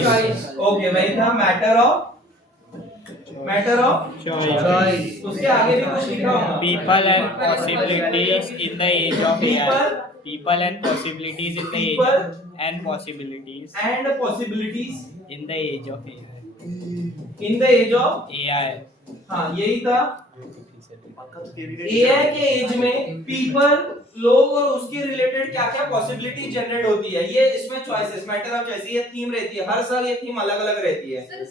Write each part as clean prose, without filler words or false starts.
choice. Okay वही था matter of choice. उसके आगे भी कुछ लिखा होगा People and possibilities in the age of AI. People and possibilities in the age People and possibilities and possibilities in the age of AI. In the age of AI. हाँ यही था AI के एज में people लोग और उसके related क्या क्या पॉसिबिलिटी जनरेट होती है ये इसमें चॉइसेस मैटर ऑफ चॉइस ये थीम रहती है हर साल ये थीम अलग अलग रहती है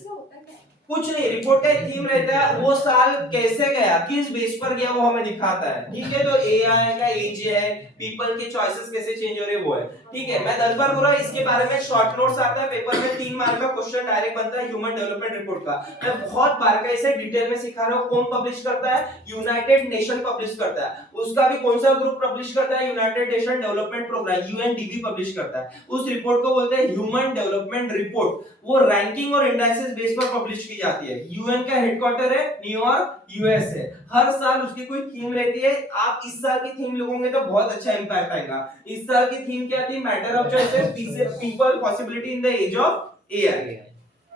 कुछ नहीं रिपोर्ट का एक थीम रहता है वो साल कैसे गया किस बेस पर गया वो हमें दिखाता है ठीक है तो एआई का एज है पीपल के चॉइसेस कैसे चेंज हो रहे हैं वो है ठीक है मैं 10 बार बोल रहा इसके बारे में शॉर्ट नोट्स आता है पेपर में 3 मार्क का क्वेश्चन डायरेक्ट बनता है ह्यूमन डेवलपमेंट रिपोर्ट का मैं बहुत बार का इसे डिटेल में सिखा रहा हूं कौन पब्लिश करता है यूनाइटेड नेशन पब्लिश करता है उसका भी कौन सा ग्रुप पब्लिश करता है United Nation development programme UNDP publish करता है उस रिपोर्ट को बोलते हैं ह्यूमन डेवलपमेंट रिपोर्ट वो रैंकिंग और इंडाइसेस बेस पर पब्लिश की जाती है यूएन का हेडक्वार्टर है न्यूयॉर्क यूएस है हर साल उसकी कोई थीम रहती है आप इस साल की थीम लिखोगे तो बहुत अच्छा इंपैक्ट आएगा इस साल की थीम क्या थी matter of choices people possibility in the age of AI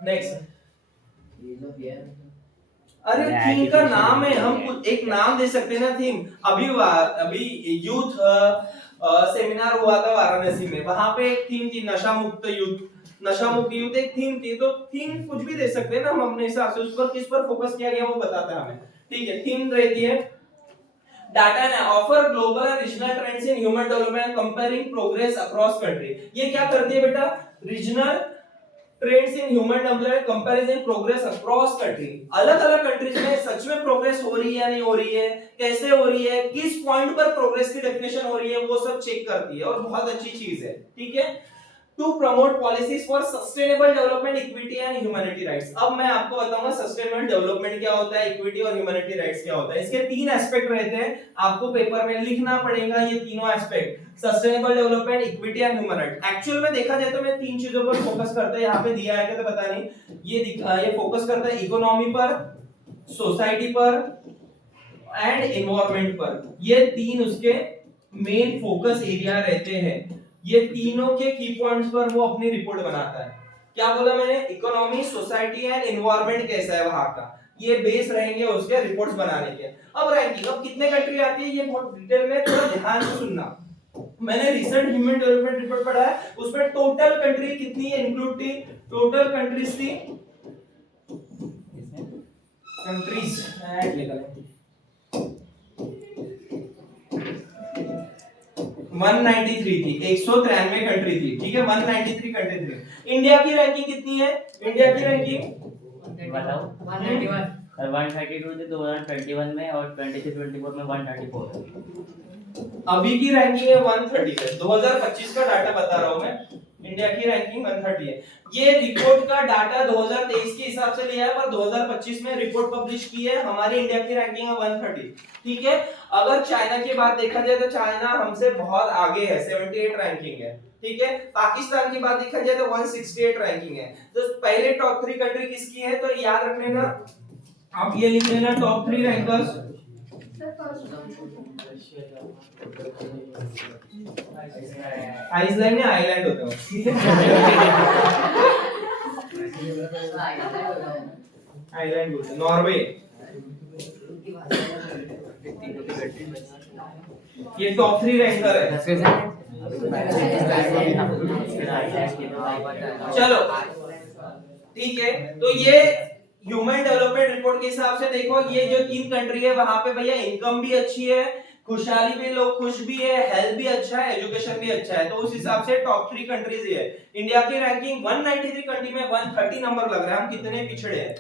next अरे थीम का नाम है हम एक नाम दे सकते हैं ना थीम अभी यूथ सेमिनार हुआ था वाराणसी में वहां पे एक थीम थी नशा मुक्त यूथ एक थीम थी तो थीम कुछ भी दे सकते हैं ना हम अपने हिसाब से उस पर किस पर फोकस किया गया वो बताता है हमें ठीक है थीम रहती है data and offer global and regional trends in human development comparing progress across country ये क्या करती है बेटा regional trends in human development comparison progress across country अलग अलग कंट्रीज में सच में प्रोग्रेस हो रही है या नहीं हो रही है कैसे हो रही है किस पॉइंट पर प्रोग्रेस की डेफिनेशन हो रही है वो सब चेक करती है और बहुत अच्छी चीज है ठीक है to promote policies for sustainable development equity and humanity rights अब मैं आपको बताऊंगा सस्टेनेबल डेवलपमेंट क्या होता है इक्विटी और ह्यूमैनिटी राइट्स क्या होता है इसके 3 एस्पेक्ट रहते हैं आपको पेपर में लिखना पड़ेगा ये तीनों aspect sustainable development equity and human right actual में देखा जाए तो मैं 3 चीजों पर फोकस करता है यहाँ पे दिया है क्या तो पता नहीं ये फोकस करता है इकोनॉमी पर सोसाइटी पर एंड एनवायरनमेंट पर ये 3 उसके मेन फोकस एरिया रहते हैं ये तीनों के की पॉइंट्स पर वो अपनी रिपोर्ट बनाता है क्या बोला मैंने इकोनॉमी सोसाइटी एंड एनवायरनमेंट कैसा है वहां का ये बेस रहेंगे उसके रिपोर्ट्स बनाने के अब रैंकिंग अब कितने कंट्री आती है ये बहुत डिटेल में थोड़ा ध्यान से सुनना मैंने रिसेंट ह्यूमन डेवलपमेंट रिपोर्ट पढ़ा है उसमें टोटल कंट्री कितनी इंक्लूड थी टोटल कंट्रीज थी कंट्रीज ऐड लिखा है 193 थी 193 कंट्री थी ठीक है 193 कंट्री थी इंडिया की रैंकिंग कितनी है इंडिया की रैंकिंग बताओ 131 और 132 थे 2021 में और 23-24 में 134 अभी की रैंकिंग है 130 है 2025 का डाटा बता रहा हूं मैं इंडिया की रैंकिंग 130 है ये रिपोर्ट का डाटा 2023 के हिसाब से लिया है पर 2025 में रिपोर्ट पब्लिश की है हमारी इंडिया की रैंकिंग है 130 ठीक है अगर चाइना की बात देखा जाए तो चाइना हमसे बहुत आगे है 78 रैंकिंग है ठीक है पाकिस्तान की बात देखा जाए तो 168 रैंकिंग है तो पहले टॉप 3 कंट्री किसकी है तो याद रख लेना आप ये लिख लेना टॉप 3 रैंकर्स आइसलैंड या आइलैंड होता है ठीक है आइलैंड बोलते हैं नॉर्वे ये टॉप 3 रैंकर है चलो ठीक है तो ये ह्यूमन डेवलपमेंट रिपोर्ट के हिसाब से देखो ये जो 3 कंट्री है वहां पे भैया इनकम भी अच्छी है खुशहाली भी लोग खुश भी है हेल्थ भी अच्छा है एजुकेशन भी अच्छा है तो उस हिसाब से टॉप 3 कंट्रीज है इंडिया की रैंकिंग 193 कंट्री में 130 नंबर लग रहा है हम कितने पिछड़े हैं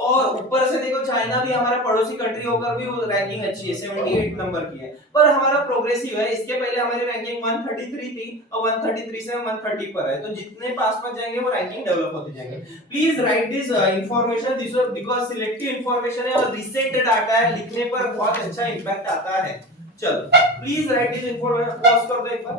और ऊपर से देखो चाइना भी हमारा पड़ोसी कंट्री होकर भी रैंकिंग अच्छी है 78 नंबर की है पर हमारा प्रोग्रेसिव है इसके पहले हमारी रैंकिंग 133 थी और 133 से हम 130 पर है तो जितने पास में जाएंगे वो रैंकिंग डेवलप होते जाएंगे please right this information this because selective information है और रिसेंट डाटा है लिखने पर बहुत अच्छा इंपैक्ट आता है चलो please right this information pause कर दो एक बार